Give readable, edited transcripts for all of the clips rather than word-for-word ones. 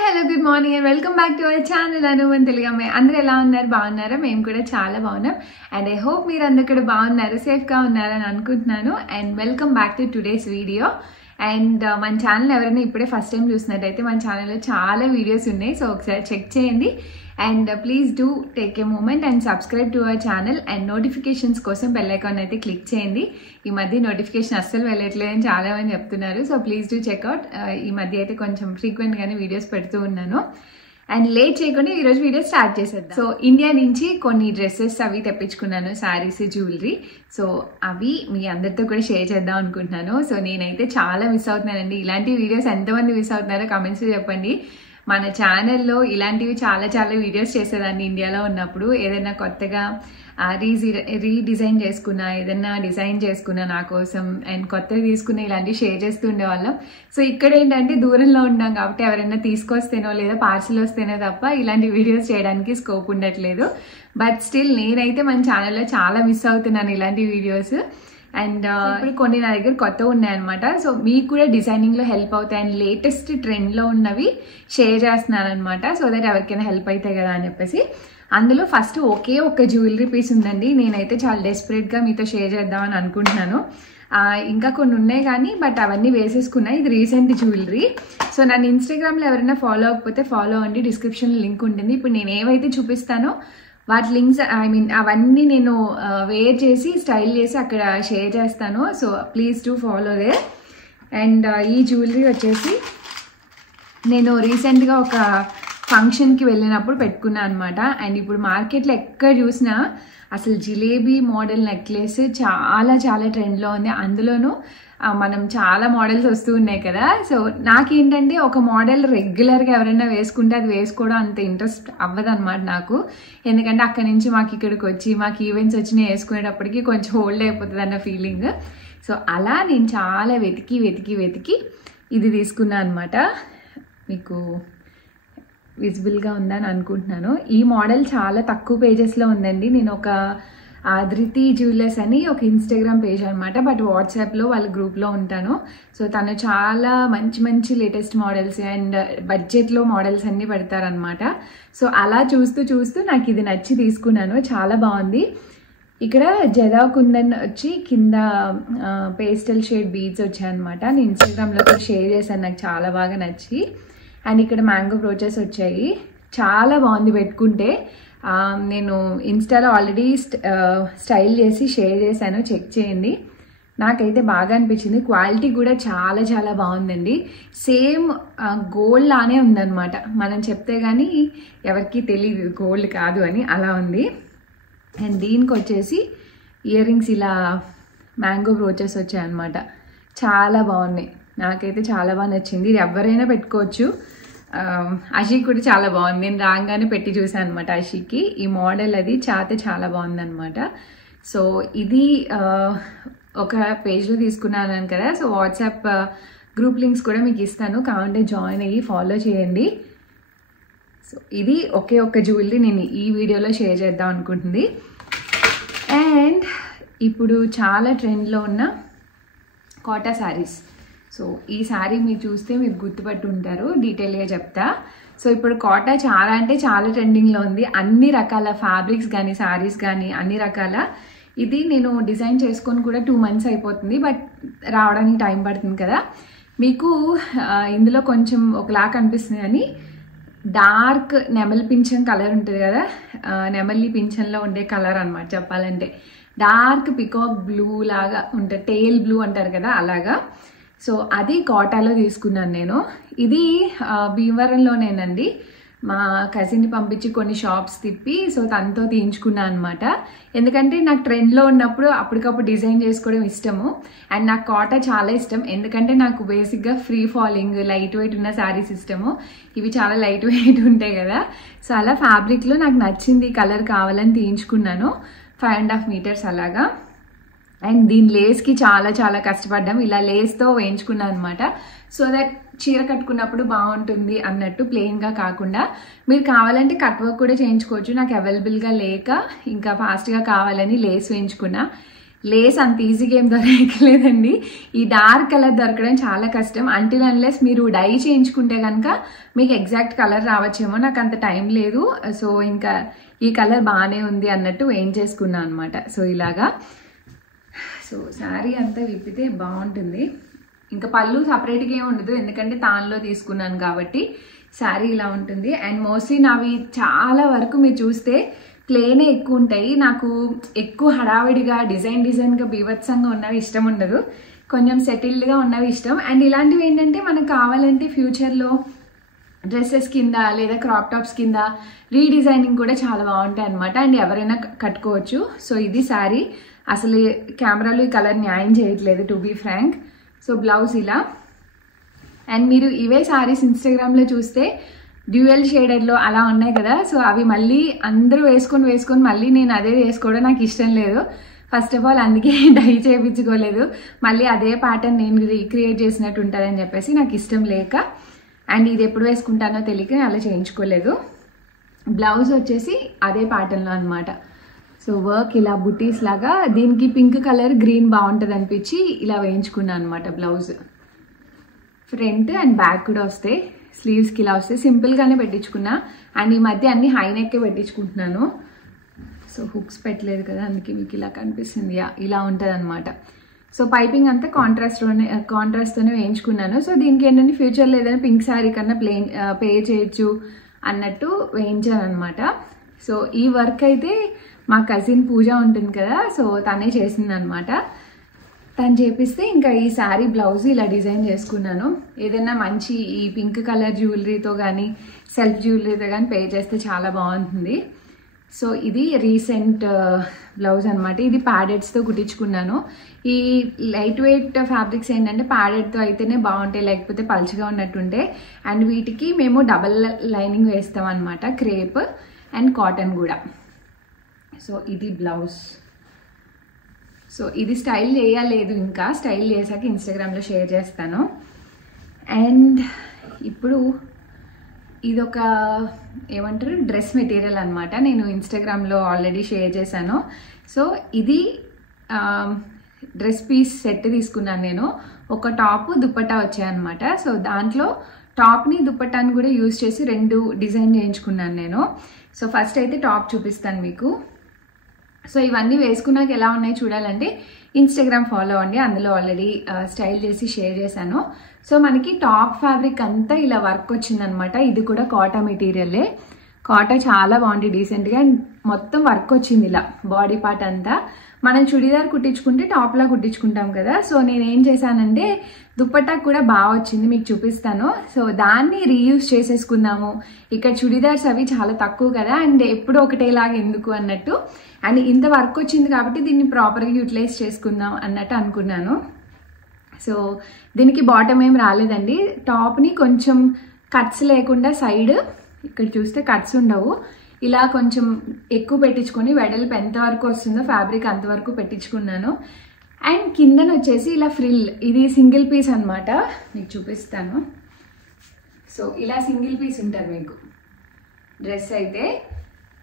hello, good morning and welcome back to our channel. Anuman Telugamme. Andru ela unnaru baagunnara? Mem kuda chaala baagunnam and I hope meer andaru kuda baagunnaru, safe ga unnaru ani anukuntunnanu and welcome back to today's video. And మన channel ఎవరైనా ఇప్పుడే first time చూసినట్టయితే మన ఛానల్లో చాలా videos ఉన్నాయి, so ఒకసారి check చేయండి. And please do take a moment and subscribe to our channel and notifications కోసం బెల్ ఐకాన్ అయితే క్లిక్ చేయండి. ఈ మధ్య నోటిఫికేషన్ అస్సలు వెళ్ళట్లేదని చాలా మంది చెప్తున్నారు, సో ప్లీజ్ డూ చెక్అవుట్. ఈ మధ్య అయితే కొంచెం ఫ్రీక్వెంట్గానే వీడియోస్ పెడుతూ ఉన్నాను. అండ్ లేట్ చేయకుండా ఈరోజు వీడియో స్టార్ట్ చేసేద్దాం. సో ఇండియా నుంచి కొన్ని డ్రెస్సెస్ అవి తెప్పించుకున్నాను, శారీస్, జ్యువెలరీ. సో అవి మీ అందరితో కూడా షేర్ చేద్దాం అనుకుంటున్నాను. సో నేనైతే చాలా మిస్ అవుతున్నానండి. ఇలాంటి వీడియోస్ ఎంతమంది మిస్ అవుతున్నారో కమెంట్స్లో చెప్పండి. మన ఛానల్లో ఇలాంటివి చాలా వీడియోస్ చేసేదాన్ని ఇండియాలో ఉన్నప్పుడు. ఏదైనా కొత్తగా రీడిజైన్ చేసుకున్నా, ఏదైనా డిజైన్ చేసుకున్నా నా కోసం అండ్ కొత్తగా తీసుకున్న ఇలాంటివి షేర్ చేస్తూ ఉండేవాళ్ళం. సో ఇక్కడ ఏంటంటే దూరంలో ఉన్నాం కాబట్టి ఎవరైనా తీసుకొస్తేనో లేదా పార్సిల్ వస్తేనో తప్ప ఇలాంటి వీడియోస్ చేయడానికి స్కోప్ ఉండట్లేదు. బట్ స్టిల్ నేనైతే మన ఛానల్లో చాలా మిస్ అవుతున్నాను ఇలాంటి వీడియోస్. అండ్ ఇప్పుడు కొన్ని నా దగ్గర కొత్తగా ఉన్నాయన్నమాట. సో మీకు కూడా డిజైనింగ్లో హెల్ప్ అవుతాయి అండ్ లేటెస్ట్ ట్రెండ్లో ఉన్నవి షేర్ చేస్తున్నాను అనమాట. సో దట్ ఎవరికైనా హెల్ప్ అవుతాయి కదా అని చెప్పేసి. అందులో ఫస్ట్ ఒకే ఒక జ్యువెలరీ పీస్ ఉందండి. నేనైతే చాలా డెస్పరేట్గా మీతో షేర్ చేద్దామని అనుకుంటున్నాను. ఇంకా కొన్ని ఉన్నాయి కానీ బట్ అవన్నీ వేసేసుకున్నాయి. ఇది రీసెంట్ జ్యువెలరీ. సో నన్ను ఇన్స్టాగ్రామ్లో ఎవరైనా ఫాలో అవ్వకపోతే ఫాలో అవ్వండి, డిస్క్రిప్షన్లో లింక్ ఉంటుంది. ఇప్పుడు నేను ఏవైతే చూపిస్తానో వాటి లింక్స్ అవన్నీ నేను వేర్ చేసి స్టైల్ చేసి అక్కడ షేర్ చేస్తాను. So please do follow they. And ఈ జ్యువెలరీ వచ్చేసి నేను రీసెంట్గా ఒక ఫంక్షన్కి వెళ్ళినప్పుడు పెట్టుకున్నాను అనమాట. అండ్ ఇప్పుడు మార్కెట్లో ఎక్కడ చూసినా అసలు జిలేబీ మోడల్ నెక్లెస్ చాలా ట్రెండ్లో ఉంది. అందులోనూ మనం చాలా మోడల్స్ వస్తూ ఉన్నాయి కదా. సో నాకేంటంటే ఒక మోడల్ రెగ్యులర్గా ఎవరైనా వేసుకుంటే అది వేసుకోవడం అంత ఇంట్రెస్ట్ అవ్వదు అనమాట నాకు. ఎందుకంటే అక్కడి నుంచి మాకు ఇక్కడికి వచ్చి మాకు ఈవెంట్స్ వచ్చి వేసుకునేటప్పటికి కొంచెం ఓల్డ్ అయిపోతుంది అన్న ఫీలింగ్. సో అలా నేను చాలా వెతికి ఇది తీసుకున్నాను అనమాట. మీకు విజిబుల్గా ఉందని అనుకుంటున్నాను. ఈ మోడల్ చాలా తక్కువ పేజెస్లో ఉందండి. నేను ఒక ధృతి జ్యువెలర్స్ అని ఒక ఇన్స్టాగ్రామ్ పేజ్ అనమాట, బట్ వాట్సాప్లో వాళ్ళ గ్రూప్లో ఉంటాను. సో తను చాలా మంచి లేటెస్ట్ మోడల్స్ అండ్ బడ్జెట్లో మోడల్స్ అన్నీ పెడతారనమాట. సో అలా చూస్తూ నాకు ఇది నచ్చి తీసుకున్నాను. చాలా బాగుంది. ఇక్కడ జదా కుందన్ వచ్చి కింద పేస్టల్ షేడ్ బీడ్స్ వచ్చాయన్నమాట. నేను ఇన్స్టాగ్రామ్లో కూడా షేర్ చేశాను, నాకు చాలా బాగా నచ్చి. అండ్ ఇక్కడ మ్యాంగో బ్రోచెస్ వచ్చాయి. చాలా బాగుంది పెట్టుకుంటే. నేను ఇన్స్టాలో ఆల్రెడీ స్టైల్ చేసి షేర్ చేశాను, చెక్ చేయండి. నాకైతే బాగా అనిపించింది. క్వాలిటీ కూడా చాలా బాగుందండి. సేమ్ గోల్డ్ లానే ఉందన్నమాట. మనం చెప్తే కానీ ఎవరికి తెలియదు గోల్డ్ కాదు అని, అలా ఉంది. అండ్ దీనికి వచ్చేసి ఇయర్ రింగ్స్ ఇలా మ్యాంగో బ్రోచెస్ వచ్చాయన్నమాట. చాలా బాగున్నాయి, నాకైతే చాలా బాగా నచ్చింది. ఇది ఎవరైనా పెట్టుకోవచ్చు. అషిక్ కూడా చాలా బాగుంది. నేను రాగానే పెట్టి చూసాను అనమాట అషిక్కి. ఈ మోడల్ అది చాలా బాగుందన్నమాట. సో ఇది ఒక పేజ్లో తీసుకున్నాను కదా. సో వాట్సాప్ గ్రూప్ లింక్స్ కూడా మీకు ఇస్తాను, కావాలంటే జాయిన్ అయ్యి ఫాలో చేయండి. సో ఇది ఒకే ఒక్క జ్యువెలరీ నేను ఈ వీడియోలో షేర్ చేద్దాం అనుకుంటుంది. అండ్ ఇప్పుడు చాలా ట్రెండ్లో ఉన్న కోటా శారీస్. సో ఈ శారీ మీరు చూస్తే మీరు గుర్తుపట్టి ఉంటారు, డీటెయిల్గా చెప్తా. సో ఇప్పుడు కోటా చాలా ట్రెండింగ్లో ఉంది. అన్ని రకాల ఫ్యాబ్రిక్స్ కానీ శారీస్ కానీ అన్ని రకాల. ఇది నేను డిజైన్ చేసుకొని కూడా 2 months అయిపోతుంది, బట్ రావడానికి టైం పడుతుంది కదా. మీకు ఇందులో కొంచెం ఒకలా కనిపిస్తుంది కానీ డార్క్ నెమలి పింఛన్ కలర్ ఉంటుంది కదా, నెమలి పింఛన్లో ఉండే కలర్ అనమాట చెప్పాలంటే. డార్క్ పికాక్ బ్లూ లాగా ఉంటుంది, టేల్ బ్లూ అంటారు కదా, అలాగా. సో అది కోటాలో తీసుకున్నాను నేను. ఇది భీమవరంలోనేనండి. మా కజిన్ని పంపించి కొన్ని షాప్స్ తిప్పి సో తనతో తీయించుకున్నాను అనమాట. ఎందుకంటే నాకు ట్రెండ్లో ఉన్నప్పుడు అప్పటికప్పుడు డిజైన్ చేసుకోవడం ఇష్టము. అండ్ నాకు కోటా చాలా ఇష్టం, ఎందుకంటే నాకు బేసిక్గా ఫ్రీ ఫాలింగ్ లైట్ వెయిట్ ఉన్న శారీస్ ఇష్టము. ఇవి చాలా లైట్ వెయిట్ ఉంటాయి కదా. సో అలా ఫ్యాబ్రిక్లో నాకు నచ్చింది కలర్ కావాలని తీయించుకున్నాను. 5.5 meters అలాగా. అండ్ దీని లేస్కి చాలా కష్టపడ్డాం. ఇలా లేస్తో వేయించుకున్నాను అనమాట. సో దట్ చీర కట్టుకున్నప్పుడు బాగుంటుంది అన్నట్టు, ప్లెయిన్గా కాకుండా. మీరు కావాలంటే కట్ వర్క్ కూడా చేయించుకోవచ్చు. నాకు అవైలబుల్గా లేక ఇంకా ఫాస్ట్గా కావాలని లేస్ వేయించుకున్నా. లేస్ అంత ఈజీగా ఏం దొరకలేదండి. ఈ డార్క్ కలర్ దొరకడం చాలా కష్టం. అంటిల్ అన్లెస్ మీరు డై చేయించుకుంటే కనుక మీకు ఎగ్జాక్ట్ కలర్ రావచ్చేమో. నాకు అంత టైం లేదు. సో ఇంకా ఈ కలర్ బాగానే ఉంది అన్నట్టు వేయించేసుకున్నాను అనమాట. సో ఇలాగా సో శారీ అంతా విప్పితే బాగుంటుంది. ఇంకా పళ్ళు సపరేట్గా ఏమి ఉండదు, ఎందుకంటే తాన్లో తీసుకున్నాను కాబట్టి. శారీ ఇలా ఉంటుంది. అండ్ మోస్ట్లీ నావి చాలా వరకు మీరు చూస్తే ప్లేనే ఎక్కువ ఉంటాయి. నాకు ఎక్కువ హడావిడిగా డిజైన్గా బీభత్సంగా ఉన్నవి ఇష్టం ఉండదు. కొంచెం సెటిల్డ్గా ఉన్నవి ఇష్టం. అండ్ ఇలాంటివి ఏంటంటే మనకు కావాలంటే ఫ్యూచర్లో డ్రెస్సెస్ కింద లేదా క్రాప్ టాప్స్ కింద రీడిజైనింగ్ కూడా చాలా బాగుంటాయి అనమాట. అండ్ ఎవరైనా కట్టుకోవచ్చు. సో ఇది శారీ. అసలు కెమెరాలో ఈ కలర్ న్యాయం చేయట్లేదు to be frank. So blouse ఇలా. అండ్ మీరు ఇవే శారీస్ ఇన్స్టాగ్రామ్లో చూస్తే డ్యూయల్ షేడెడ్లో అలా ఉన్నాయి కదా. సో అవి మళ్ళీ అందరూ వేసుకొని మళ్ళీ నేను అదే వేసుకోవడం నాకు ఇష్టం లేదు. ఫస్ట్ ఆఫ్ ఆల్ అందుకే డై చేయించుకోలేదు. మళ్ళీ అదే ప్యాటర్న్ నేను రీక్రియేట్ చేసినట్టు ఉంటుందని చెప్పేసి నాకు ఇష్టం లేక, అండ్ ఇది ఎప్పుడు వేసుకుంటానో తెలియక అలా చేయించుకోలేదు. బ్లౌజ్ వచ్చేసి అదే ప్యాటర్న్లో అనమాట. సో వర్క్ ఇలా బుటీస్ లాగా, దీనికి పింక్ కలర్ గ్రీన్ బాగుంటుంది అనిపించి ఇలా వేయించుకున్నాను అనమాట. బ్లౌజ్ ఫ్రంట్ అండ్ బ్యాక్ కూడా వస్తాయి. స్లీవ్స్కి ఇలా వస్తాయి. సింపుల్గానే పెట్టించుకున్నా. అండ్ ఈ మధ్య అన్ని హై నెక్కే పెట్టించుకుంటున్నాను. సో హుక్స్ పెట్టలేదు కదా, అందుకే మీకు ఇలా కనిపిస్తుంది. ఇలా ఉంటుంది అనమాట. సో పైపింగ్ అంతా కాంట్రాస్ట్తోనే వేయించుకున్నాను. సో దీనికి ఏంటంటే ఫ్యూచర్లో ఏదైనా పింక్ శారీ కన్నా పే చేయొచ్చు అన్నట్టు వేయించాను అనమాట. సో ఈ వర్క్ అయితే మా కజిన్ పూజ ఉంటుంది కదా, సో తనే చేసింది అనమాట. తను చేపిస్తే ఇంకా ఈ శారీ బ్లౌజ్ ఇలా డిజైన్ చేసుకున్నాను. ఏదైనా మంచి ఈ పింక్ కలర్ జ్యువెలరీతో కానీ సెల్ఫ్ జ్యువెలరీతో కానీ పే చేస్తే చాలా బాగుంటుంది. సో ఇది రీసెంట్ బ్లౌజ్ అనమాట. ఇది ప్యాడెడ్స్తో కుట్టించుకున్నాను. ఈ లైట్ వెయిట్ ఫ్యాబ్రిక్స్ ఏంటంటే ప్యాడెడ్తో అయితేనే బాగుంటాయి, లేకపోతే పల్చగా ఉన్నట్టుంటే. అండ్ వీటికి మేము డబల్ లైనింగ్ వేస్తాం అనమాట, క్రేప్ అండ్ కాటన్ కూడా. సో ఇది బ్లౌజ్. సో ఇది స్టైల్ చేయలేదు, ఇంకా స్టైల్ చేశాక ఇన్స్టాగ్రామ్లో షేర్ చేస్తాను. అండ్ ఇప్పుడు ఇదొక ఏమంటారు డ్రెస్ మెటీరియల్ అనమాట. నేను ఇన్స్టాగ్రామ్లో ఆల్రెడీ షేర్ చేశాను. సో ఇది డ్రెస్ పీస్ సెట్ తీసుకున్నాను నేను. ఒక టాప్ దుప్పట్టా వచ్చాయన్నమాట. సో దాంట్లో టాప్ని దుప్పట్టాని కూడా యూజ్ చేసి 2 డిజైన్ చేయించుకున్నాను నేను. సో ఫస్ట్ అయితే టాప్ చూపిస్తాను మీకు. సో ఇవన్నీ వేసుకున్నాక ఎలా ఉన్నాయి చూడాలంటే ఇన్స్టాగ్రామ్ ఫాలో అవ్వండి, అందులో ఆల్రెడీ స్టైల్ చేసి షేర్ చేశాను. సో మనకి టాప్ ఫ్యాబ్రిక్ అంతా ఇలా వర్క్ వచ్చిందనమాట. ఇది కూడా కాటన్ మెటీరియలే. కాటన్ చాలా బాగుంది డీసెంట్గా. మొత్తం వర్క్ వచ్చింది ఇలా బాడీ పార్ట్ అంతా. మనం చుడీదార్ కుట్టించుకుంటే టాప్లా కుట్టించుకుంటాం కదా. సో నేనేం చేశానంటే దుప్పట్టా కూడా బాగా వచ్చింది, మీకు చూపిస్తాను. సో దాన్ని రీయూజ్ చేసేసుకున్నాము. ఇక్కడ చుడీదార్స్ అవి చాలా తక్కువ కదా, అండ్ ఎప్పుడు ఒకటేలాగా ఎందుకు అన్నట్టు. అండ్ ఇంత వర్క్ వచ్చింది కాబట్టి దీన్ని ప్రాపర్గా యూటిలైజ్ చేసుకుందాం అన్నట్టు అనుకున్నాను. సో దీనికి బాటమ్ ఏం రాలేదండి. టాప్ని కొంచెం కట్స్ లేకుండా సైడ్ ఇక్కడ చూస్తే కట్స్ ఉండవు, ఇలా కొంచెం ఎక్కువ పెట్టించుకొని వెడల్పు ఎంతవరకు వస్తుందో ఫ్యాబ్రిక్ అంతవరకు పెట్టించుకున్నాను. అండ్ కిందన వచ్చేసి ఇలా ఫ్రిల్, ఇది సింగిల్ పీస్ అనమాట, మీకు చూపిస్తాను. సో ఇలా సింగిల్ పీస్ ఉంటుంది మీకు డ్రెస్ అయితే.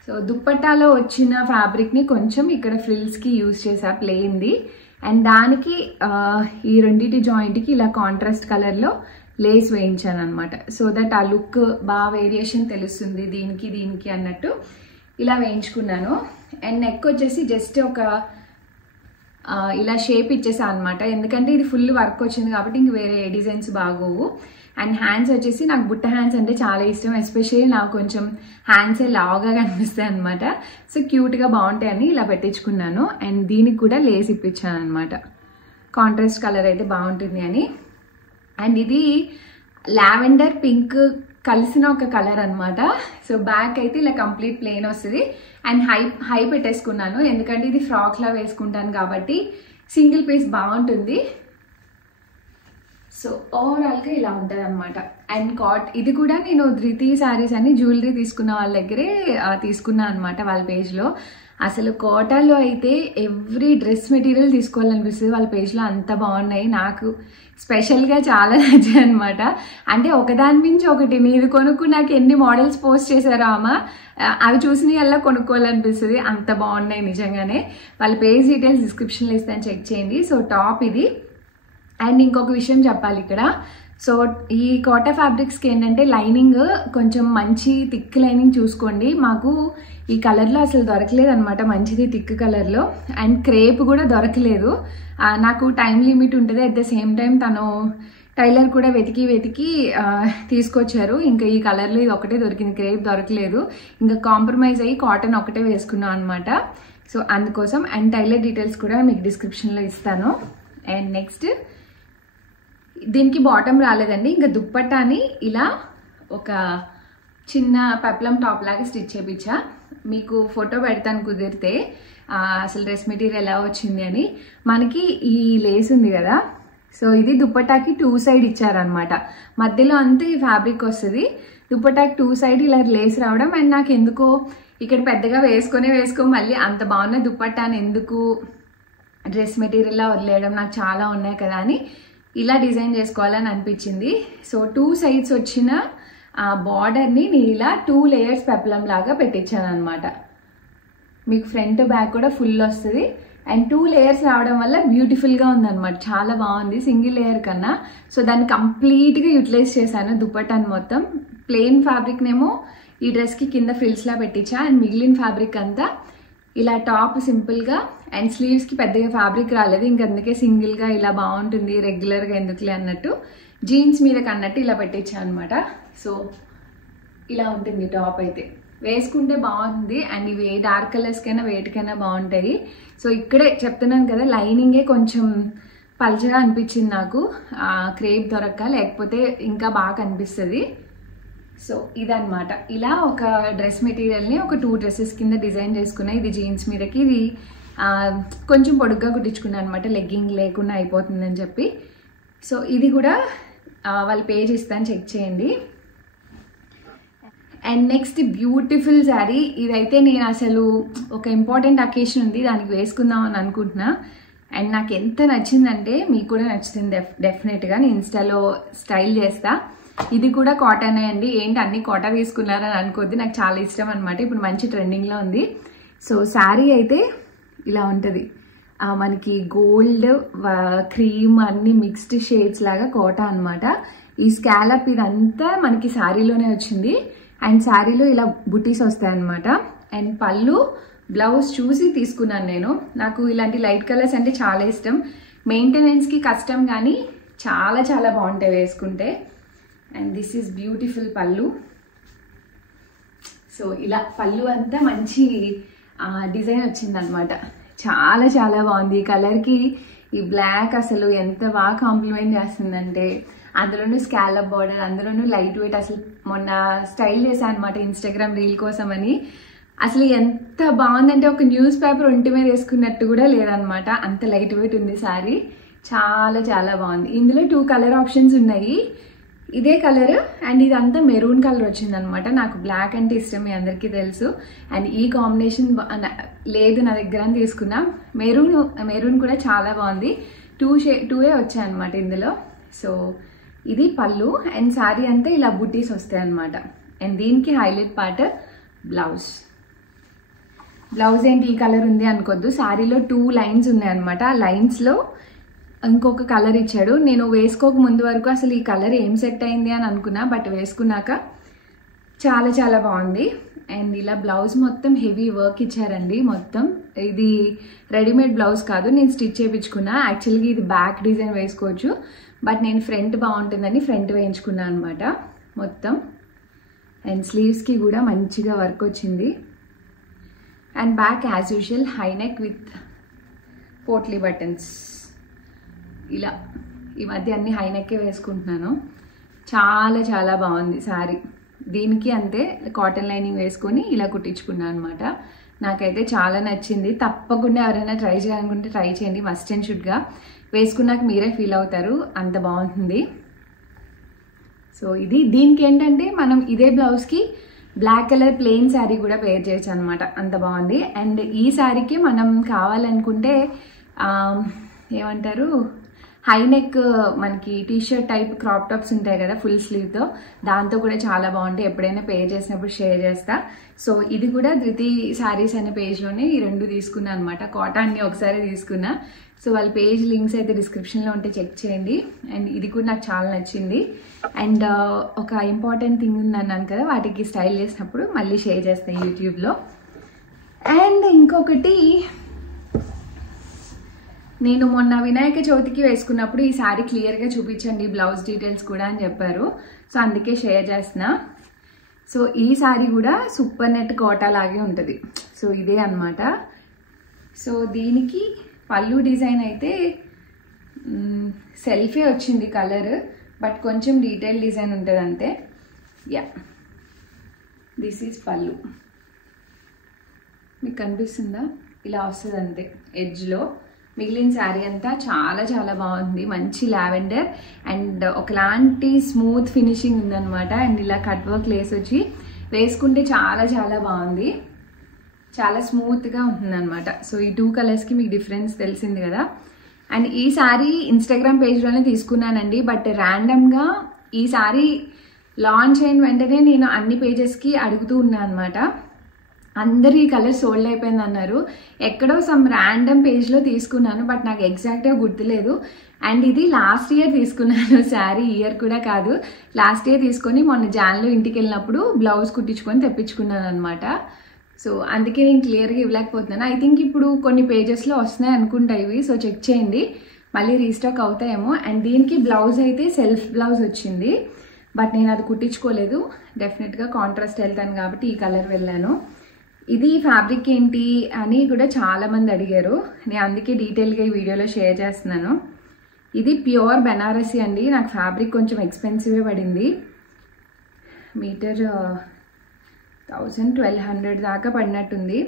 సో దుప్పట్టాలో వచ్చిన ఫ్యాబ్రిక్ని కొంచెం ఇక్కడ ఫ్రిల్స్కి యూజ్ చేసా ప్లెయిన్ది. అండ్ దానికి ఈ రెండింటి జాయింట్కి ఇలా కాంట్రాస్ట్ కలర్లో లేస్ వేయించాను అనమాట. సో దట్ ఆ లుక్ బాగా వేరియేషన్ తెలుస్తుంది దీనికి దీనికి అన్నట్టు ఇలా వేయించుకున్నాను. అండ్ నెక్ వచ్చేసి జస్ట్ ఒక ఇలా షేప్ ఇచ్చేసా అనమాట, ఎందుకంటే ఇది ఫుల్ వర్క్ వచ్చింది కాబట్టి ఇంక వేరే డిజైన్స్ బాగోవు. అండ్ హ్యాండ్స్ వచ్చేసి నాకు బుట్ట హ్యాండ్స్ అంటే చాలా ఇష్టం, ఎస్పెషల్లీ నాకు కొంచెం హ్యాండ్స్ లావుగా కనిపిస్తాయి అనమాట. సో క్యూట్గా బాగుంటాయని ఇలా పెట్టించుకున్నాను. అండ్ దీనికి కూడా లేస్ ఇప్పించాను అనమాట, కాంట్రాస్ట్ కలర్ అయితే బాగుంటుంది అని. అండ్ ఇది లావెండర్ పింక్ కలిసిన ఒక కలర్ అనమాట. సో బ్యాక్ అయితే ఇలా కంప్లీట్ ప్లెయిన్ వస్తుంది. అండ్ హై పెట్టేసుకున్నాను, ఎందుకంటే ఇది ఫ్రాక్లా వేసుకుంటాను కాబట్టి సింగిల్ పీస్ బాగుంటుంది. సో ఓవరాల్గా ఇలా ఉంటుంది అనమాట. అండ్ ఇది కూడా నేను ధృతి శారీస్ అని జ్యువెలరీ తీసుకున్న వాళ్ళ దగ్గరే తీసుకున్నాను అనమాట, వాళ్ళ పేజ్లో. అసలు కోటాలో అయితే ఎవ్రీ డ్రెస్ మెటీరియల్ తీసుకోవాలనిపిస్తుంది. వాళ్ళ పేజ్లో అంత బాగున్నాయి. నాకు స్పెషల్గా చాలా నచ్చాయి అనమాట. అంటే ఒకదాని మించి ఒకటి నేను కొనుక్కున్నాక ఎన్ని మోడల్స్ పోస్ట్ చేశారో అవి చూసిన అలా కొనుక్కోవాలనిపిస్తుంది. అంత బాగున్నాయి నిజంగానే. వాళ్ళ పేజ్ డీటెయిల్స్ డిస్క్రిప్షన్లో ఇస్తాను, చెక్ చేయండి. సో టాప్ ఇది. అండ్ ఇంకొక విషయం చెప్పాలి ఇక్కడ. సో ఈ కోటా ఫ్యాబ్రిక్స్కి ఏంటంటే లైనింగ్ కొంచెం మంచి థిక్ లైనింగ్ చూసుకోండి. మాకు ఈ కలర్లో అసలు దొరకలేదు అనమాట, మంచిది థిక్ కలర్లో. అండ్ క్రేప్ కూడా దొరకలేదు. నాకు టైం లిమిట్ ఉంటుంది. అట్ ద సేమ్ టైం తను టైలర్ కూడా వెతికి తీసుకొచ్చారు. ఇంకా ఈ కలర్లో ఇది ఒకటే దొరికింది, క్రేప్ దొరకలేదు. ఇంకా కాంప్రమైజ్ అయ్యి కాటన్ ఒకటే వేసుకున్నాం అనమాట. సో అందుకోసం. అండ్ టైలర్ డీటెయిల్స్ కూడా మీకు డిస్క్రిప్షన్లో ఇస్తాను. అండ్ నెక్స్ట్ దీనికి బాటమ్ రాలేదండి. ఇంకా దుప్పట్టాని ఇలా ఒక చిన్న పెప్లం టాప్ లాగా స్టిచ్ చేయించా. మీకు ఫోటో పెడతాను కుదిరితే అసలు డ్రెస్ మెటీరియల్ ఎలా వచ్చింది అని. మనకి ఈ లేస్ ఉంది కదా, సో ఇది దుప్పట్టాకి 2 సైడ్ ఇచ్చారనమాట. మధ్యలో అంతా ఈ ఫ్యాబ్రిక్ వస్తుంది. దుప్పట్టాకి 2 సైడ్ ఇలా లేస్ రావడం. అండ్ నాకు ఎందుకో ఇక్కడ పెద్దగా వేసుకో మళ్ళీ అంత బాగున్న దుప్పట్టాని ఎందుకు డ్రెస్ మెటీరియల్లా వదిలేయడం, నాకు చాలా ఉన్నాయి కదా అని ఇలా డిజైన్ చేసుకోవాలని అనిపించింది. సో 2 సైడ్స్ వచ్చిన బార్డర్ని నేను ఇలా 2 లేయర్స్ పెప్లం లాగా పెట్టించాను అనమాట. మీకు ఫ్రంట్ బ్యాక్ కూడా ఫుల్ వస్తుంది. అండ్ 2 లేయర్స్ రావడం వల్ల బ్యూటిఫుల్గా ఉందన్నమాట, చాలా బాగుంది సింగిల్ లేయర్ కన్నా. సో దాన్ని కంప్లీట్గా యూటిలైజ్ చేశాను దుప్పట్టాన్ని మొత్తం. ప్లెయిన్ ఫ్యాబ్రిక్నేమో ఈ డ్రెస్కి కింద ఫ్రిల్స్లా పెట్టించా. అండ్ మిగిలిన ఫ్యాబ్రిక్ అంతా ఇలా టాప్ సింపుల్గా. అండ్ స్లీవ్స్కి పెద్దగా ఫ్యాబ్రిక్ రాలేదు, ఇంక అందుకే సింగిల్గా ఇలా బాగుంటుంది రెగ్యులర్గా ఎందుకులే అన్నట్టు జీన్స్ మీదకి అన్నట్టు ఇలా పెట్టించా అనమాట. సో ఇలా ఉంటుంది టాప్ అయితే, వేసుకుంటే బాగుంది. అండ్ ఇవి ఏ డార్క్ కలర్స్కైనా వేటికైనా బాగుంటాయి. సో ఇక్కడే చెప్తున్నాను కదా, లైనింగే కొంచెం పల్చగా అనిపించింది నాకు, క్రేప్ దొరక్క, లేకపోతే ఇంకా బాగా అనిపిస్తుంది. సో ఇదన్నమాట. ఇలా ఒక డ్రెస్ మెటీరియల్ని ఒక 2 డ్రెస్సెస్ కింద డిజైన్ చేసుకున్నా. ఇది జీన్స్ మీదకి, ఇది కొంచెం పొడుగ్గా కుట్టించుకున్నాను అనమాట, లెగ్గింగ్ లేకుండా అయిపోతుందని చెప్పి. సో ఇది కూడా వాళ్ళ పేజ్ ఇస్తాను, చెక్ చేయండి. And next beautiful sari. ఇదైతే నేను అసలు ఒక ఇంపార్టెంట్ అకేషన్ ఉంది, దానికి వేసుకుందాం అని అనుకుంటున్నా. అండ్ నాకు ఎంత నచ్చిందంటే మీకు కూడా నచ్చుతుంది డెఫినెట్గా. నేను ఇన్స్టాలో స్టైల్ చేస్తా. ఇది కూడా కాటన్ అండి. ఏంటి అన్ని కాటన్ తీసుకున్నారని అనుకోద్ది, నాకు చాలా ఇష్టం అనమాట. ఇప్పుడు మంచి ట్రెండింగ్లో ఉంది. సో శారీ అయితే ఇలా ఉంటుంది, మనకి గోల్డ్ క్రీమ్ అన్ని మిక్స్డ్ షేడ్స్ లాగా కోటా అనమాట. ఈ స్కాలప్ ఇదంతా మనకి శారీలోనే వచ్చింది. అండ్ శారీలో ఇలా బుటీస్ వస్తాయన్నమాట. అండ్ పళ్ళు బ్లౌజ్ చూసి తీసుకున్నాను నేను. నాకు ఇలాంటి లైట్ కలర్స్ అంటే చాలా ఇష్టం. మెయింటెనెన్స్కి కష్టం కానీ చాలా చాలా బాగుంటాయి వేసుకుంటే. అండ్ దిస్ ఈజ్ బ్యూటిఫుల్ పళ్ళు. సో ఇలా పళ్ళు అంతా మంచి డిజైన్ వచ్చిందనమాట, చాలా చాలా బాగుంది. ఈ కలర్కి ఈ బ్లాక్ అసలు ఎంత బాగా కాంప్లిమెంట్ చేస్తుందంటే, అందులోనూ స్కాలప్ బార్డర్, అందులోనూ లైట్ వెయిట్. అసలు మొన్న స్టైల్ చేశాను అనమాట ఇన్స్టాగ్రామ్ రీల్ కోసం అని. అసలు ఎంత బాగుందంటే ఒక న్యూస్ పేపర్ ఒంటి మీద వేసుకున్నట్టు కూడా లేదనమాట, అంత లైట్ వెయిట్ ఉంది శారీ. చాలా చాలా బాగుంది. ఇందులో 2 కలర్ ఆప్షన్స్ ఉన్నాయి. ఇదే కలర్ అండ్ ఇదంతా మెరూన్ కలర్ వచ్చిందనమాట. నాకు బ్లాక్ అంటే ఇష్టం, మీ అందరికీ తెలుసు. అండ్ ఈ కాంబినేషన్ లేదు నా దగ్గర అని తీసుకున్నా. మెరూన్ కూడా చాలా బాగుంది. 2 వచ్చాయన్నమాట ఇందులో. సో ఇది పళ్ళు. అండ్ శారీ అంతా ఇలా బుటీస్ వస్తాయి అనమాట. అండ్ దీనికి హైలైట్ పార్ట్ బ్లౌజ్. బ్లౌజ్ ఏంటి ఈ కలర్ ఉంది అనుకోద్దు, శారీలో 2 లైన్స్ ఉన్నాయన్నమాట. ఆ లైన్స్లో ఇంకొక కలర్ ఇచ్చాడు. నేను వేసుకోక ముందు వరకు అసలు ఈ కలర్ ఏం సెట్ అయింది అని అనుకున్నా, బట్ వేసుకున్నాక చాలా చాలా బాగుంది. అండ్ ఇలా బ్లౌజ్ మొత్తం హెవీ వర్క్ ఇచ్చారండి. మొత్తం ఇది రెడీమేడ్ బ్లౌజ్ కాదు, నేను స్టిచ్ చేయించుకున్నా. యాక్చువల్గా ఇది బ్యాక్ డిజైన్ వేసుకోవచ్చు, బట్ నేను ఫ్రంట్ బాగుంటుందని ఫ్రంట్ వేయించుకున్నాను అనమాట మొత్తం. అండ్ స్లీవ్స్కి కూడా మంచిగా వర్క్ వచ్చింది. And back as usual high neck with potli buttons. ఇలా ఈ మధ్య అన్ని హై నెక్కే వేసుకుంటున్నాను. చాలా చాలా బాగుంది శారీ. దీనికి అంతే కాటన్ లైనింగ్ వేసుకొని ఇలా కుట్టించుకున్నాను అనమాట. నాకైతే చాలా నచ్చింది. తప్పకుండా ఎవరైనా ట్రై చేయాలనుకుంటే ట్రై చేయండి, మస్ట్ అండ్ షుడ్గా. వేసుకున్నాక మీరే ఫీల్ అవుతారు, అంత బాగుంటుంది. సో ఇది దీనికి ఏంటంటే మనం ఇదే బ్లౌజ్కి బ్లాక్ కలర్ ప్లెయిన్ శారీ కూడా పేర్ చేయొచ్చు అనమాట, అంత బాగుంది. అండ్ ఈ శారీకి మనం కావాలనుకుంటే ఏమంటారు హై నెక్ మనకి టీషర్ట్ టైప్ క్రాప్ టాప్స్ ఉంటాయి కదా ఫుల్ స్లీవ్తో, దాంతో కూడా చాలా బాగుంటాయి. ఎప్పుడైనా పేర్ చేసినప్పుడు షేర్ చేస్తా. సో ఇది కూడా ధృతి శారీస్ అనే పేజ్లోనే ఈ రెండు తీసుకున్నా అనమాట. కాటన్ని ఒకసారి తీసుకున్నా. సో వాళ్ళ పేజ్ లింక్స్ అయితే డిస్క్రిప్షన్లో ఉంటే చెక్ చేయండి. అండ్ ఇది కూడా నాకు చాలా నచ్చింది. అండ్ ఒక ఇంపార్టెంట్ థింగ్ ఉంది అన్నాను కదా, వాటికి స్టైల్ చేసినప్పుడు మళ్ళీ షేర్ చేస్తాను యూట్యూబ్లో. అండ్ ఇంకొకటి, నేను మొన్న వినాయక చవితికి వేసుకున్నప్పుడు ఈ శారీ క్లియర్గా చూపించండి బ్లౌజ్ డీటెయిల్స్ కూడా అని చెప్పారు. సో అందుకే షేర్ చేస్తున్నా. సో ఈ శారీ కూడా సూపర్ నెట్ కోటా లాగే ఉంటుంది. సో ఇదే అనమాట. సో దీనికి పళ్ళు డిజైన్ అయితే సెల్ఫే వచ్చింది కలర్, బట్ కొంచెం డీటెయిల్ డిజైన్ ఉంటుంది అంతే. యా, దిస్ ఈజ్ పళ్ళు. మీకు కనిపిస్తుందా? ఇలా వస్తుంది అంతే ఎడ్జ్లో. మిగిలిన శారీ అంతా చాలా చాలా బాగుంది. మంచి లావెండర్ అండ్ ఒకలాంటి స్మూత్ ఫినిషింగ్ ఉందన్నమాట. అండ్ ఇలా కట్ వర్క్ లేస్ వచ్చి వేసుకుంటే చాలా చాలా బాగుంది, చాలా స్మూత్గా ఉంటుంది అనమాట. సో ఈ 2 కలర్స్కి మీకు డిఫరెన్స్ తెలిసింది కదా. అండ్ ఈ శారీ ఇన్స్టాగ్రామ్ పేజ్లోనే తీసుకున్నానండి. బట్ ర్యాండమ్గా ఈ శారీ లాంచ్ అయిన వెంటనే నేను అన్ని పేజెస్కి అడుగుతూ ఉన్నాను అనమాట. అందరు ఈ కలర్ సోల్డ్ అయిపోయింది అన్నారు. ఎక్కడో సమ్ ర్యాండమ్ పేజ్లో తీసుకున్నాను, బట్ నాకు ఎగ్జాక్ట్గా గుర్తులేదు. అండ్ ఇది లాస్ట్ ఇయర్ తీసుకున్నాను శారీ, ఇయర్ కూడా కాదు. లాస్ట్ ఇయర్ తీసుకొని మొన్న జాన్లో ఇంటికి వెళ్ళినప్పుడు బ్లౌజ్ కుట్టించుకొని తెప్పించుకున్నాను అనమాట. సో అందుకే నేను క్లియర్గా ఇవ్వలేకపోతున్నాను. ఐ థింక్ ఇప్పుడు కొన్ని పేజెస్లో వస్తున్నాయి అనుకుంటా ఇవి. సో చెక్ చేయండి, మళ్ళీ రీస్టాక్ అవుతాయేమో. అండ్ దీనికి బ్లౌజ్ అయితే సెల్ఫ్ బ్లౌజ్ వచ్చింది, బట్ నేను అది కుట్టించుకోలేదు. డెఫినెట్గా కాంట్రాస్ట్ వెళ్తాను కాబట్టి ఈ కలర్ వెళ్ళాను. ఇది ఫ్యాబ్రిక్ ఏంటి అని కూడా చాలామంది అడిగారు. నేను అందుకే డీటెయిల్గా ఈ వీడియోలో షేర్ చేస్తున్నాను. ఇది ప్యూర్ బెనారసీ అండి. నాకు ఫ్యాబ్రిక్ కొంచెం ఎక్స్పెన్సివే పడింది. మీటర్ 1000-1200 దాకా పడినట్టుంది.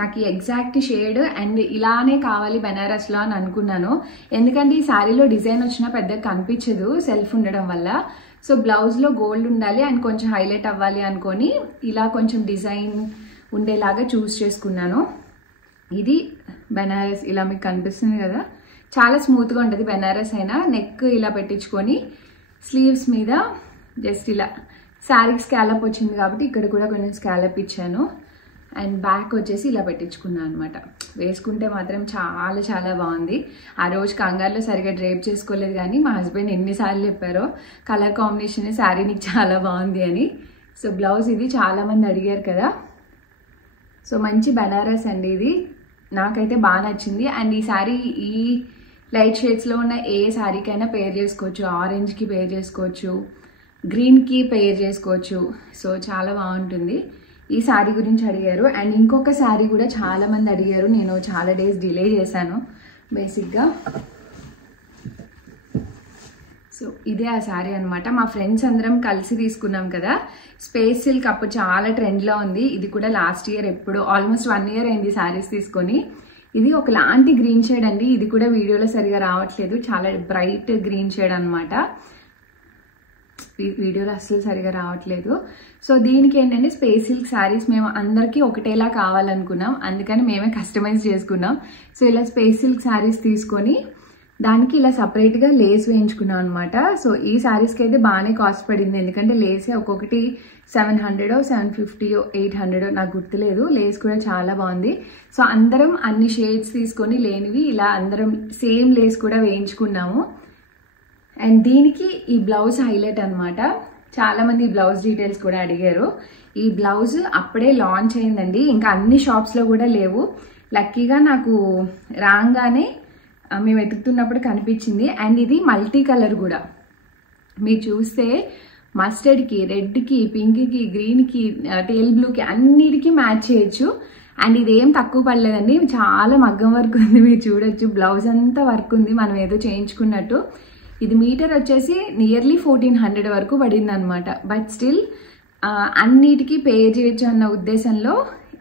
నాకు ఈ ఎగ్జాక్ట్ షేడ్ అండ్ ఇలానే కావాలి బెనారస్లో అని అనుకున్నాను. ఎందుకంటే ఈ శారీలో డిజైన్ వచ్చినా పెద్దగా కనిపించదు సెల్ఫ్ ఉండడం వల్ల. సో బ్లౌజ్లో గోల్డ్ ఉండాలి అండ్ కొంచెం హైలైట్ అవ్వాలి అనుకొని ఇలా కొంచెం డిజైన్ ఉండేలాగా చూస్ చేసుకున్నాను. ఇది బెనారస్, ఇలా మీకు కనిపిస్తుంది కదా, చాలా స్మూత్గా ఉంటుంది బెనారస్ అయినా. నెక్ ఇలా పెట్టించుకొని స్లీవ్స్ మీద జస్ట్ ఇలా శారీకి స్కాలప్ వచ్చింది కాబట్టి ఇక్కడ కూడా కొంచెం స్కాలప్ ఇచ్చాను. అండ్ బ్యాక్ వచ్చేసి ఇలా పెట్టించుకున్నాను అనమాట. వేసుకుంటే మాత్రం చాలా చాలా బాగుంది. ఆ రోజు కంగారులో సరిగా డ్రేప్ చేసుకోలేదు, కానీ మా హస్బెండ్ ఎన్నిసార్లు చెప్పారో కలర్ కాంబినేషన్ శారీ నీకు చాలా బాగుంది అని. సో బ్లౌజ్ ఇది చాలామంది అడిగారు కదా. సో మంచి బెనారస్ అండి ఇది, నాకైతే బాగా నచ్చింది. అండ్ ఈ శారీ ఈ లైట్ షేడ్స్లో ఉన్న ఏ శారీకైనా పేర్ చేసుకోవచ్చు. ఆరెంజ్కి పేర్ చేసుకోవచ్చు, గ్రీన్కి పేర్ చేసుకోవచ్చు. సో చాలా బాగుంటుంది. ఈ శారీ గురించి అడిగారు. అండ్ ఇంకొక శారీ కూడా చాలామంది అడిగారు, నేను చాలా డేస్ డిలే చేశాను బేసిక్గా. సో ఇదే ఆ శారీ అనమాట. మా ఫ్రెండ్స్ అందరం కలిసి తీసుకున్నాం కదా. స్పేస్ సిల్క్ అప్పుడు చాలా ట్రెండ్లో ఉంది. ఇది కూడా లాస్ట్ ఇయర్ ఎప్పుడు ఆల్మోస్ట్ 1 year అయింది శారీస్ తీసుకొని. ఇది ఒకలాంటి గ్రీన్ షేడ్ అండి. ఇది కూడా వీడియోలో సరిగా రావట్లేదు, చాలా బ్రైట్ గ్రీన్ షేడ్ అనమాట. వీడియోలో అసలు సరిగా రావట్లేదు. సో దీనికి ఏంటంటే స్పేస్ సిల్క్ శారీస్ మేము అందరికీ ఒకటేలా కావాలనుకున్నాం, అందుకని మేమే కస్టమైజ్ చేసుకున్నాం. సో ఇలా స్పేస్ సిల్క్ శారీస్ తీసుకొని దానికి ఇలా సపరేట్గా లేస్ వేయించుకున్నాం అనమాట. సో ఈ శారీస్కి అయితే బాగానే కాస్ట్ పడింది, ఎందుకంటే లేసే ఒక్కొక్కటి 700, 750, 800 నాకు గుర్తులేదు. లేస్ కూడా చాలా బాగుంది. సో అందరం అన్ని షేడ్స్ తీసుకొని లేనివి ఇలా అందరం సేమ్ లేస్ కూడా వేయించుకున్నాము. అండ్ దీనికి ఈ బ్లౌజ్ హైలైట్ అనమాట. చాలామంది ఈ బ్లౌజ్ డీటెయిల్స్ కూడా అడిగారు. ఈ బ్లౌజ్ అప్పుడే లాంచ్ అయిందండి, ఇంకా అన్ని షాప్స్లో కూడా లేవు. లక్కీగా నాకు రాగానే మేము వెతుకుతున్నప్పుడు కనిపించింది. అండ్ ఇది మల్టీ కలర్ కూడా, మీరు చూస్తే మస్టర్డ్కి, రెడ్కి, పింక్కి, గ్రీన్కి, టేల్ బ్లూకి అన్నిటికీ మ్యాచ్ చేయొచ్చు. అండ్ ఇదేం తక్కువ పడలేదండి, చాలా మగ్గం వర్క్ ఉంది, మీరు చూడొచ్చు. బ్లౌజ్ అంతా వర్క్ ఉంది, మనం ఏదో చేయించుకున్నట్టు. ఇది మీటర్ వచ్చేసి నియర్లీ 1400 వరకు పడింది అనమాట. బట్ స్టిల్ అన్నిటికీ పే చేయొచ్చు అన్న ఉద్దేశంలో.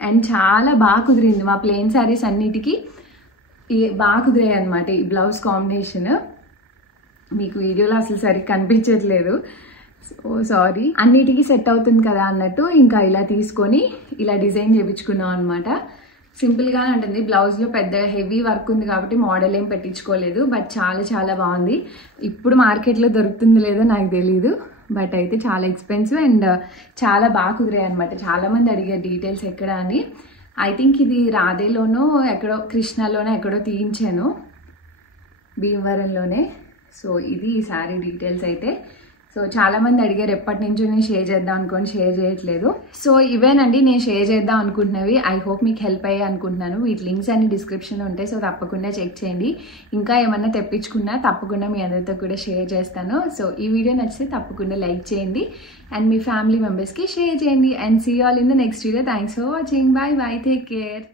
అండ్ చాలా బాగా కుదిరింది. మా ప్లెయిన్ శారీస్ అన్నిటికీ బాగా కుదిరాయి అనమాట ఈ బ్లౌజ్ కాంబినేషన్. మీకు వీడియోలో అసలు సరిగ్గా కనిపించట్లేదు. సో సారీ, అన్నిటికీ సెట్ అవుతుంది కదా అన్నట్టు ఇంకా ఇలా తీసుకొని ఇలా డిజైన్ చేయించుకున్నాం అనమాట. సింపుల్గానే ఉంటుంది. బ్లౌజ్లో పెద్ద హెవీ వర్క్ ఉంది కాబట్టి మోడల్ ఏం పెట్టించుకోలేదు. బట్ చాలా చాలా బాగుంది. ఇప్పుడు మార్కెట్లో దొరుకుతుంది లేదో నాకు తెలీదు, బట్ అయితే చాలా ఎక్స్పెన్సివ్ అండ్ చాలా బాగా కుదిరాయి అనమాట. చాలామంది అడిగారు డీటెయిల్స్ ఎక్కడ అని. ఐ థింక్ ఇది రాధేలోనో ఎక్కడో కృష్ణాలోనో ఎక్కడో తీయించాను, భీమవరంలోనే. సో ఇది ఈ శారీ డీటెయిల్స్ అయితే. సో చాలామంది అడిగారు ఎప్పటి నుంచో నేను షేర్ చేద్దాం అనుకోని షేర్ చేయట్లేదు. సో ఇవేనండి నేను షేర్ చేద్దాం అనుకుంటున్నవి. ఐ హోప్ మీకు హెల్ప్ అయ్యే అనుకుంటున్నాను. వీటి లింక్స్ అన్ని డిస్క్రిప్షన్లో ఉంటాయి, సో తప్పకుండా చెక్ చేయండి. ఇంకా ఏమన్నా తెప్పించుకున్నా తప్పకుండా మీ అందరితో కూడా షేర్ చేస్తాను. సో ఈ వీడియో నచ్చితే తప్పకుండా లైక్ చేయండి అండ్ మీ ఫ్యామిలీ మెంబర్స్కి షేర్ చేయండి. And see all in the next video. Thanks for watching. Bye bye, take care.